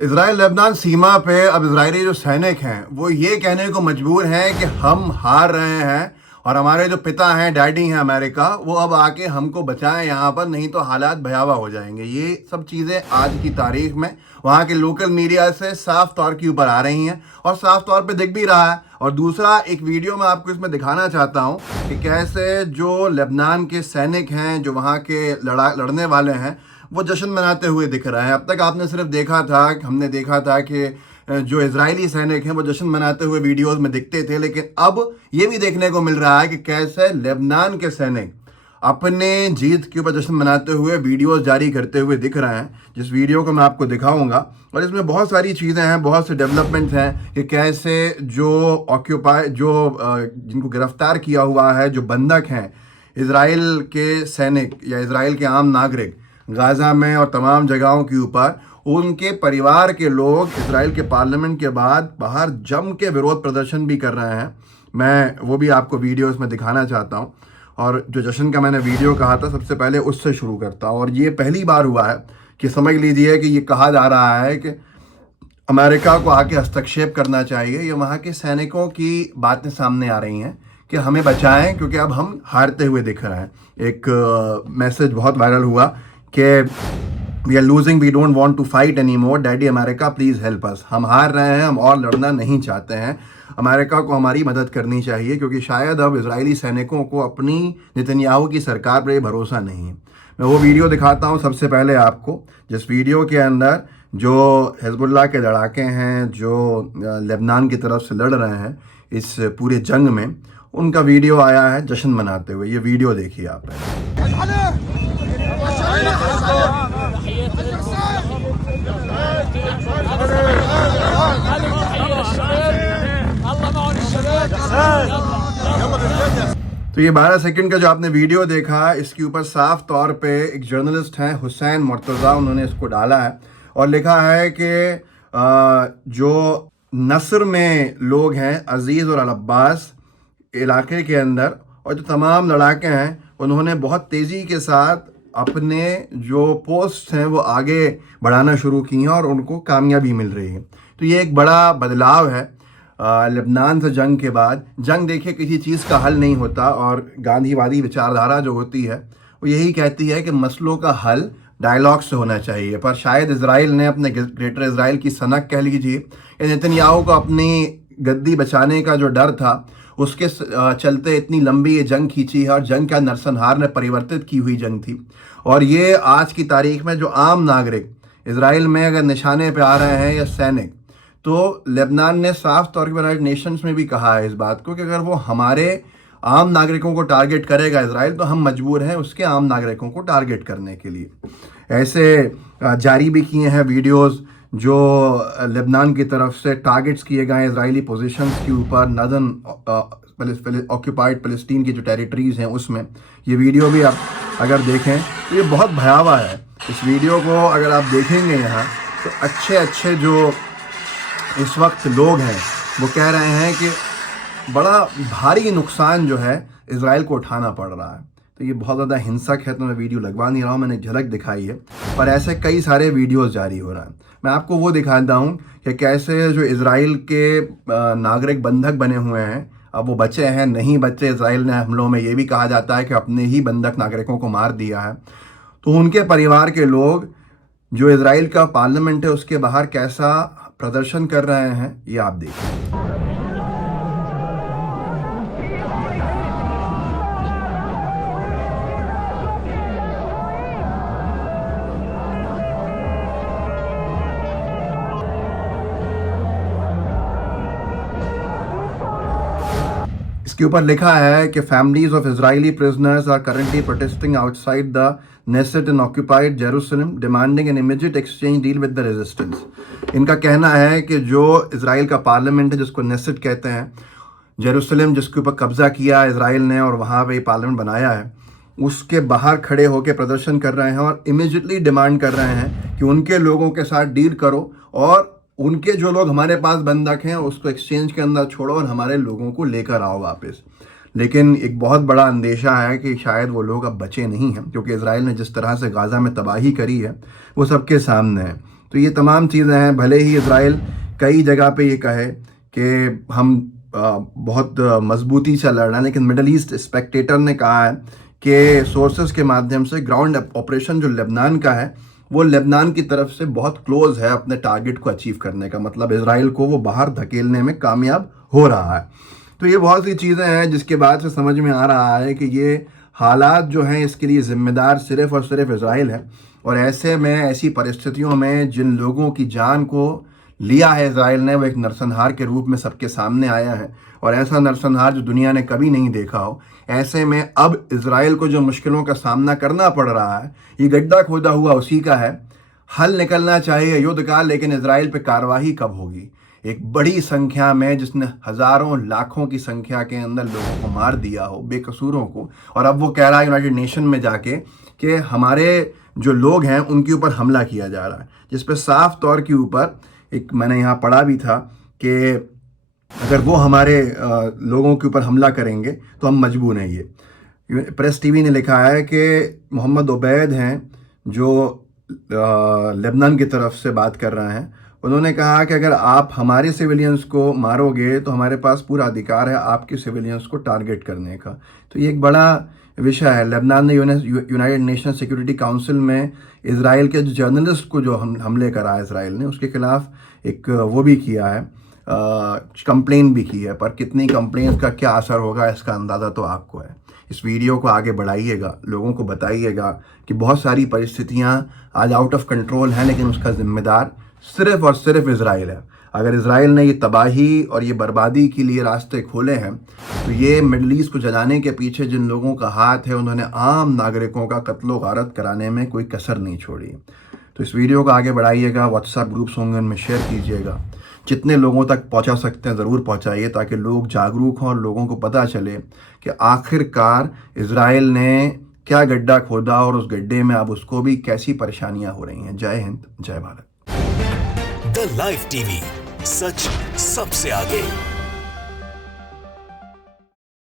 Israel Lebanon सीमा पे अब Israeli जो सैनिक हैं वो ये कहने को मजबूर हैं कि हम हार रहे हैं और हमारे जो पिता हैं, डैडी हैं अमेरिका, वो अब आके हमको बचाएं यहाँ पर, नहीं तो हालात भयावह हो जाएंगे। ये सब चीज़ें आज की तारीख में वहाँ के लोकल मीडिया से साफ तौर के ऊपर आ रही हैं और साफ तौर पे दिख भी रहा है। और दूसरा, एक वीडियो मैं आपको इसमें दिखाना चाहता हूँ कि कैसे जो लेबनान के सैनिक हैं, जो वहाँ के लड़ने वाले हैं, वो जश्न मनाते हुए दिख रहे हैं। अब तक आपने सिर्फ देखा था, हमने देखा था कि जो इजरायली सैनिक हैं वो जश्न मनाते हुए वीडियोस में दिखते थे, लेकिन अब ये भी देखने को मिल रहा है कि कैसे लेबनान के सैनिक अपने जीत के ऊपर जश्न मनाते हुए वीडियोस जारी करते हुए दिख रहे हैं, जिस वीडियो को मैं आपको दिखाऊंगा। और इसमें बहुत सारी चीज़ें हैं, बहुत से डेवलपमेंट्स हैं कि कैसे जो जिनको गिरफ्तार किया हुआ है, जो बंधक हैं इजराइल के सैनिक या इजराइल के आम नागरिक गाज़ा में और तमाम जगहों के ऊपर, उनके परिवार के लोग इजराइल के पार्लियामेंट के बाद बाहर जम के विरोध प्रदर्शन भी कर रहे हैं। मैं वो भी आपको वीडियो इसमें दिखाना चाहता हूँ। और जो जश्न का मैंने वीडियो कहा था, सबसे पहले उससे शुरू करता हूँ। और ये पहली बार हुआ है कि समझ लीजिए कि ये कहा जा रहा है कि अमेरिका को आके हस्तक्षेप करना चाहिए। ये वहाँ के सैनिकों की बातें सामने आ रही हैं कि हमें बचाएं क्योंकि अब हम हारते हुए दिख रहे हैं। एक मैसेज बहुत वायरल हुआ कि we are losing, we don't want to fight any more, daddy America please help us. हम हार रहे हैं, हम और लड़ना नहीं चाहते हैं, अमेरिका को हमारी मदद करनी चाहिए, क्योंकि शायद अब इजरायली सैनिकों को अपनी नेतन्याहू की सरकार पर भरोसा नहीं है। मैं वो वीडियो दिखाता हूँ सबसे पहले आपको, जिस वीडियो के अंदर जो हिजबुल्लाह के लड़ाके हैं, जो लेबनान की तरफ से लड़ रहे हैं इस पूरे जंग में, उनका वीडियो आया है जश्न मनाते हुए। ये वीडियो देखिए आप। तो ये 12 सेकंड का जो आपने वीडियो देखा, इसके ऊपर साफ तौर पे एक जर्नलिस्ट हैं हुसैन मुर्तज़ा, उन्होंने इसको डाला है और लिखा है कि जो नसर में लोग हैं, अजीज़ और अल अब्बास इलाके के अंदर, और जो तमाम लड़ाके हैं, उन्होंने बहुत तेज़ी के साथ अपने जो पोस्ट हैं वो आगे बढ़ाना शुरू की हैं और उनको कामयाबी मिल रही है। तो ये एक बड़ा बदलाव है लेबनान से जंग के बाद। जंग देखिए किसी चीज़ का हल नहीं होता, और गांधीवादी विचारधारा जो होती है वो यही कहती है कि मसलों का हल डायलॉग से होना चाहिए। पर शायद इजराइल ने अपने ग्रेटर इजराइल की सनक कह लीजिए, या नेतन्याहू को अपनी गद्दी बचाने का जो डर था उसके चलते इतनी लंबी ये जंग खींची है, और जंग का नरसंहार ने परिवर्तित की हुई जंग थी। और ये आज की तारीख में जो आम नागरिक इजराइल में अगर निशाने पे आ रहे हैं या सैनिक, तो लेबनान ने साफ तौर पर यूनाइटेड नेशंस में भी कहा है इस बात को कि अगर वो हमारे आम नागरिकों को टारगेट करेगा इजराइल, तो हम मजबूर हैं उसके आम नागरिकों को टारगेट करने के लिए। ऐसे जारी भी किए हैं वीडियोस जो लेबनान की तरफ से टारगेट्स किए गए इजरायली पोजीशंस के ऊपर, नदर्न ऑक्यूपाइड फ़लस्तीन की जो टेरिटरीज़ हैं उसमें। ये वीडियो भी आप अगर देखें तो ये बहुत भयावह है। इस वीडियो को अगर आप देखेंगे यहाँ, तो अच्छे जो इस वक्त लोग हैं वो कह रहे हैं कि बड़ा भारी नुकसान जो है इजराइल को उठाना पड़ रहा है। तो ये बहुत ज़्यादा हिंसक है, तो मैं वीडियो लगवा नहीं रहा हूँ, मैंने झलक दिखाई है। पर ऐसे कई सारे वीडियोस जारी हो रहा है। मैं आपको वो दिखाता हूँ कि कैसे जो इजराइल के नागरिक बंधक बने हुए हैं, अब वो बचे हैं नहीं बचे। इजराइल ने हमलों में ये भी कहा जाता है कि अपने ही बंधक नागरिकों को मार दिया है। तो उनके परिवार के लोग जो इजराइल का पार्लियामेंट है उसके बाहर कैसा प्रदर्शन कर रहे हैं, ये आप देखिए। इसके ऊपर लिखा है कि families of Israeli prisoners are currently protesting outside the Knesset in occupied Jerusalem demanding an immediate exchange deal with the resistance. इनका कहना है कि जो इजराइल का पार्लियामेंट है, जिसको नेसेट कहते हैं, जेरूसलम जिसके ऊपर कब्जा किया इजराइल ने और वहाँ पे पार्लियामेंट बनाया है, उसके बाहर खड़े होकर प्रदर्शन कर रहे हैं और इमीडिएटली डिमांड कर रहे हैं कि उनके लोगों के साथ डील करो और उनके जो लोग हमारे पास बंधक हैं उसको एक्सचेंज के अंदर छोड़ो और हमारे लोगों को लेकर आओ वापस। लेकिन एक बहुत बड़ा अंदेशा है कि शायद वो लोग अब बचे नहीं हैं, क्योंकि इजराइल ने जिस तरह से गाज़ा में तबाही करी है वो सबके सामने है। तो ये तमाम चीज़ें हैं। भले ही इज़राइल कई जगह पे ये कहे कि हम बहुत मजबूती से लड़ रहे हैं, लेकिन मिडल ईस्ट स्पेक्टेटर ने कहा है कि सोर्सेस के माध्यम से ग्राउंड ऑपरेशन जो लेबनान का है वो लेबनान की तरफ से बहुत क्लोज है अपने टारगेट को अचीव करने का, मतलब इजराइल को वो बाहर धकेलने में कामयाब हो रहा है। तो ये बहुत सी चीज़ें हैं जिसके बाद से समझ में आ रहा है कि ये हालात जो हैं इसके लिए ज़िम्मेदार सिर्फ़ और सिर्फ इजराइल है। और ऐसे में, ऐसी परिस्थितियों में जिन लोगों की जान को लिया है इजराइल ने, वो एक नरसंहार के रूप में सबके सामने आया है, और ऐसा नरसंहार जो दुनिया ने कभी नहीं देखा हो। ऐसे में अब इजराइल को जो मुश्किलों का सामना करना पड़ रहा है, ये गड्ढा खोदा हुआ उसी का है। हल निकलना चाहिए युद्ध का, लेकिन इजराइल पे कार्रवाई कब होगी? एक बड़ी संख्या में, जिसने हज़ारों लाखों की संख्या के अंदर लोगों को मार दिया हो, बेकसूरों को, और अब वो कह रहा है यूनाइटेड नेशन में जाके कि हमारे जो लोग हैं उनके ऊपर हमला किया जा रहा है, जिस पे साफ तौर के ऊपर एक मैंने यहाँ पढ़ा भी था कि अगर वो हमारे लोगों के ऊपर हमला करेंगे तो हम मजबूर हैं। ये प्रेस टीवी ने लिखा है कि मोहम्मद उबैद हैं जो लेबनान की तरफ से बात कर रहे हैं। उन्होंने कहा कि अगर आप हमारे सिविलियंस को मारोगे तो हमारे पास पूरा अधिकार है आपके सिविलियंस को टारगेट करने का। तो ये एक बड़ा विषय है। लेबनान ने यूनाइटेड नेशन सिक्योरिटी काउंसिल में इजराइल के जर्नलिस्ट को जो हमले करा इजराइल ने, उसके खिलाफ एक वो भी किया है, कंप्लेन भी की है। पर कितनी कंप्लेन का क्या असर होगा इसका अंदाज़ा तो आपको है। इस वीडियो को आगे बढ़ाइएगा, लोगों को बताइएगा कि बहुत सारी परिस्थितियां आज आउट ऑफ कंट्रोल हैं, लेकिन उसका जिम्मेदार सिर्फ और सिर्फ इजराइल है। अगर इजराइल ने ये तबाही और ये बर्बादी के लिए रास्ते खोले हैं, तो ये मिडल ईस्ट को जलाने के पीछे जिन लोगों का हाथ है, उन्होंने आम नागरिकों का कत्लो गारत कराने में कोई कसर नहीं छोड़ी। तो इस वीडियो को आगे बढ़ाइएगा, व्हाट्सएप ग्रुप्स होंगे उनमें शेयर कीजिएगा, जितने लोगों तक पहुंचा सकते हैं ज़रूर पहुंचाइए, ताकि लोग जागरूक हों और लोगों को पता चले कि आखिरकार इजराइल ने क्या गड्ढा खोदा और उस गड्ढे में अब उसको भी कैसी परेशानियां हो रही हैं। जय हिंद, जय भारत। द लाइव टीवी, सच सबसे आगे।